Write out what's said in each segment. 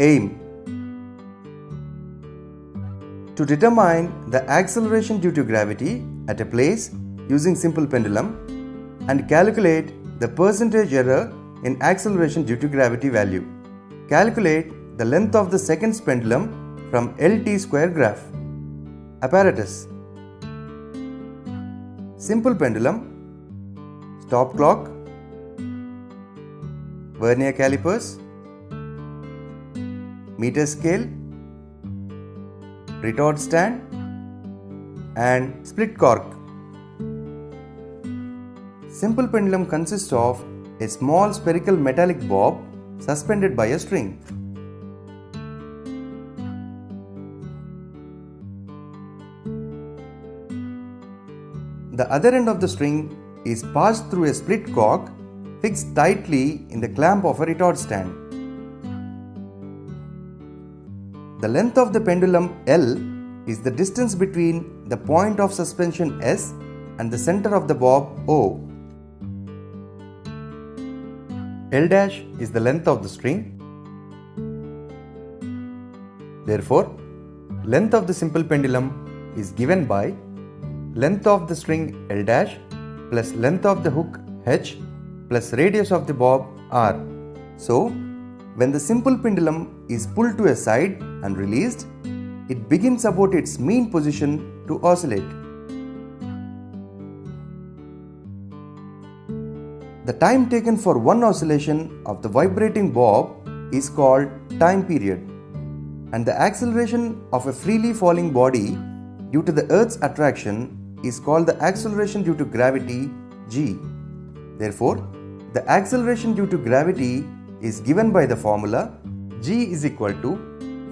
Aim. To determine the acceleration due to gravity at a place using simple pendulum and calculate the percentage error in acceleration due to gravity value. Calculate the length of the second pendulum from LT square graph. Apparatus: simple pendulum, stop clock, vernier calipers, meter scale, retard stand and split cork. Simple pendulum consists of a small spherical metallic bob suspended by a string. The other end of the string is passed through a split cork fixed tightly in the clamp of a retard stand. The length of the pendulum L is the distance between the point of suspension S and the center of the bob O. L dash is the length of the string. Therefore, length of the simple pendulum is given by length of the string L dash plus length of the hook H plus radius of the bob R. So, when the simple pendulum is pulled to a side and released, it begins about its mean position to oscillate. The time taken for one oscillation of the vibrating bob is called time period, and the acceleration of a freely falling body due to the Earth's attraction is called the acceleration due to gravity g. Therefore, the acceleration due to gravity is given by the formula g is equal to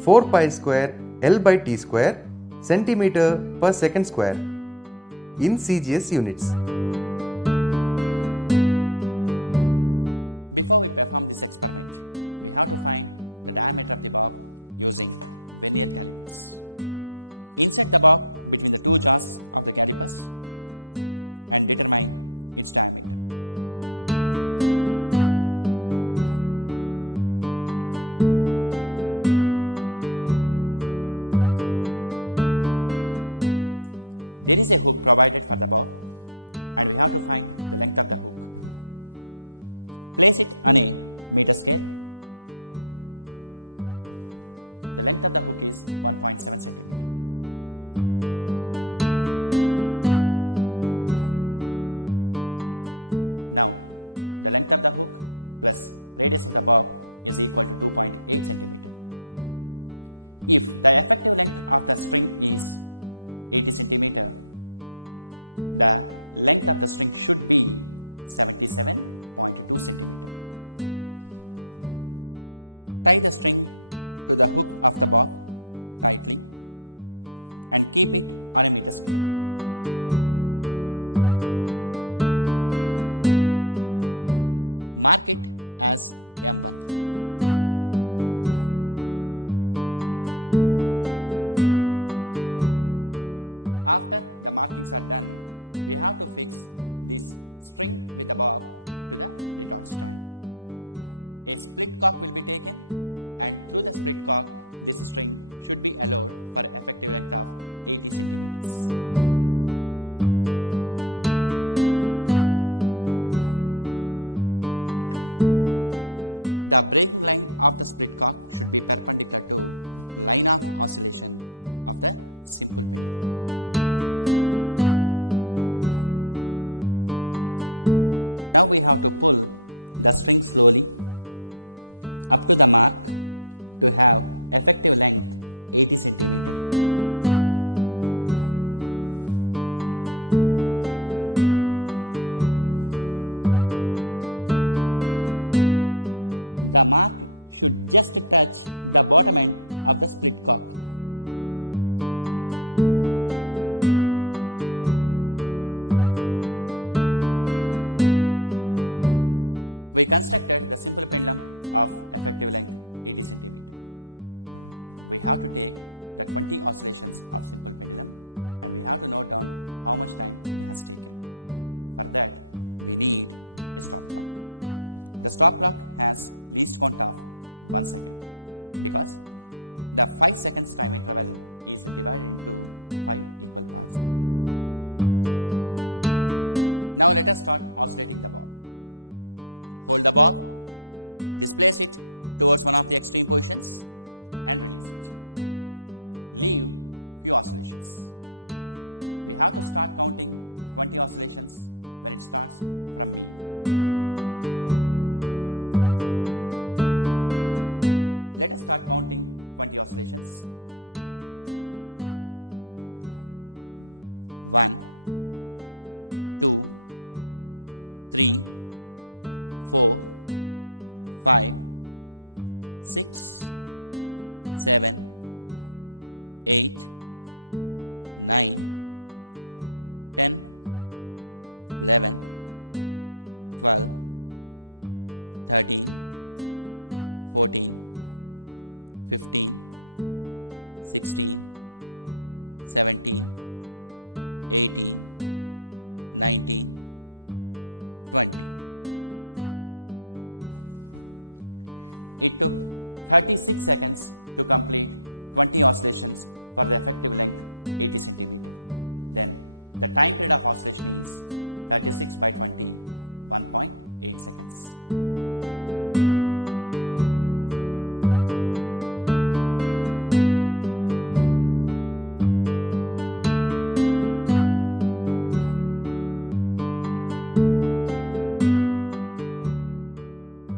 4 pi square L by t square centimeter per second square in CGS units.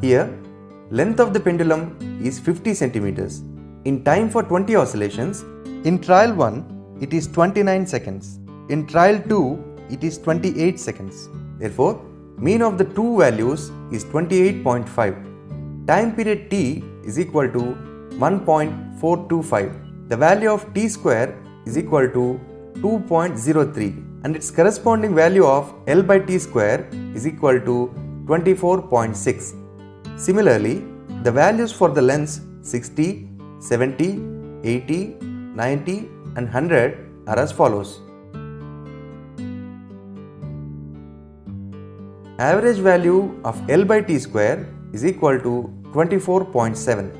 Here, length of the pendulum is 50 centimeters. In time for 20 oscillations, in trial 1, it is 29 seconds. In trial 2, it is 28 seconds. Therefore, mean of the two values is 28.5. Time period T is equal to 1.425. The value of T square is equal to 2.03 and its corresponding value of L by T square is equal to 24.6. Similarly, the values for the lengths 60, 70, 80, 90 and 100 are as follows. Average value of L by T square is equal to 24.7.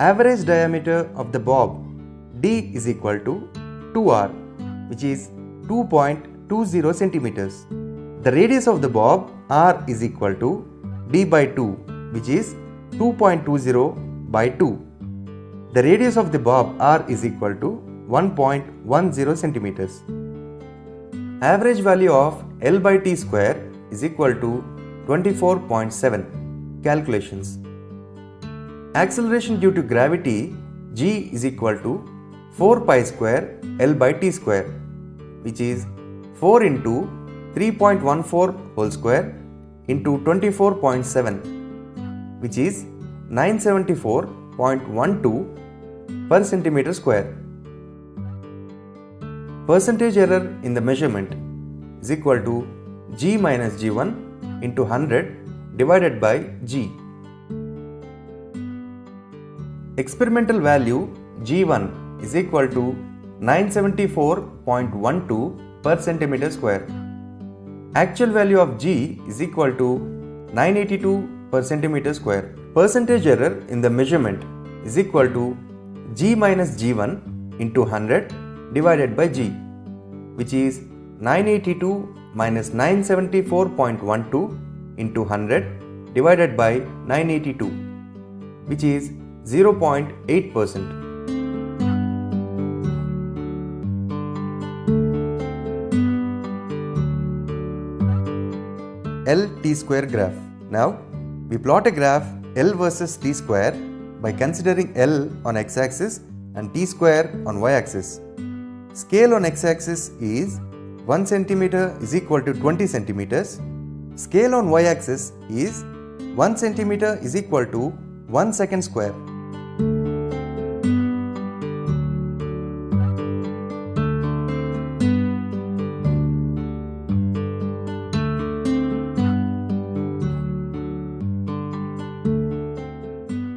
Average diameter of the bob D is equal to 2R, which is 2.20 centimeters. The radius of the bob R is equal to D by 2, which is 2.20 by 2. The radius of the bob R is equal to 1.10 centimeters. Average value of L by T square is equal to 24.7. Calculations. Acceleration due to gravity G is equal to 4 pi square L by T square, which is 4 into 3.14 whole square into 24.7, which is 974.12 per centimeter square. Percentage error in the measurement is equal to G minus G1 into 100 divided by G. Experimental value G1 is equal to 974.12 per centimeter square. Actual value of G is equal to 982 per centimeter square. Percentage error in the measurement is equal to G minus G1 into 100 divided by G, which is 982 minus 974.12 into 100 divided by 982, which is 0.8%. L T square graph. Now, we plot a graph L versus T square by considering L on x-axis and T square on y-axis. Scale on x-axis is 1 cm is equal to 20 centimeters. Scale on y-axis is 1 cm is equal to 1 second square.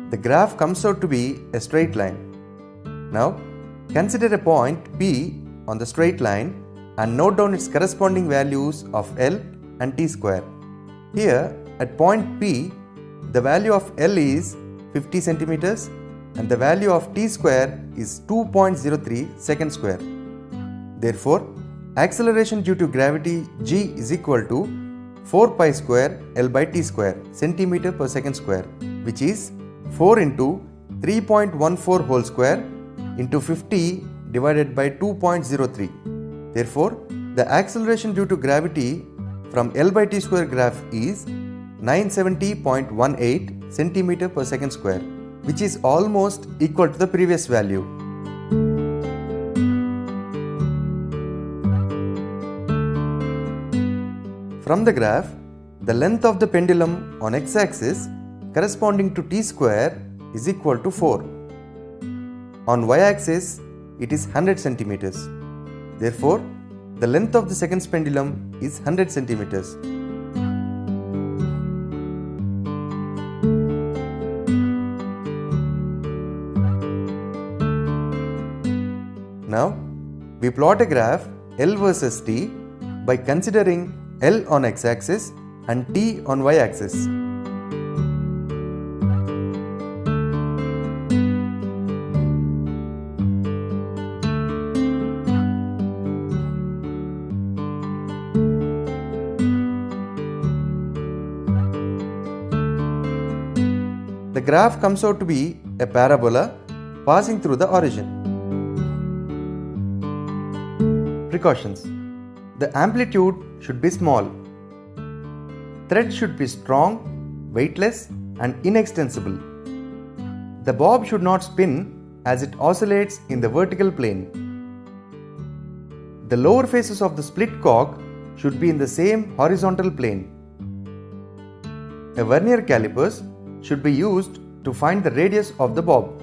The graph comes out to be a straight line. Now, consider a point P on the straight line and note down its corresponding values of L and T square. Here, at point P, the value of L is 50 centimeters and the value of T square is 2.03 second square. Therefore, acceleration due to gravity G is equal to 4 pi square L by T square centimeter per second square, which is 4 into 3.14 whole square into 50 divided by 2.03. Therefore, the acceleration due to gravity from L by T square graph is 970.18 centimeter per second square, which is almost equal to the previous value. From the graph, the length of the pendulum on x-axis corresponding to T square is equal to 4. On y-axis, it is 100 centimeters. Therefore, the length of the second pendulum is 100 centimeters. Now, we plot a graph L versus T by considering L on x-axis and T on y-axis. The graph comes out to be a parabola passing through the origin. Precautions. The amplitude should be small. Thread should be strong, weightless, and inextensible. The bob should not spin as it oscillates in the vertical plane. The lower faces of the split cock should be in the same horizontal plane. A vernier calipers should be used to find the radius of the bob.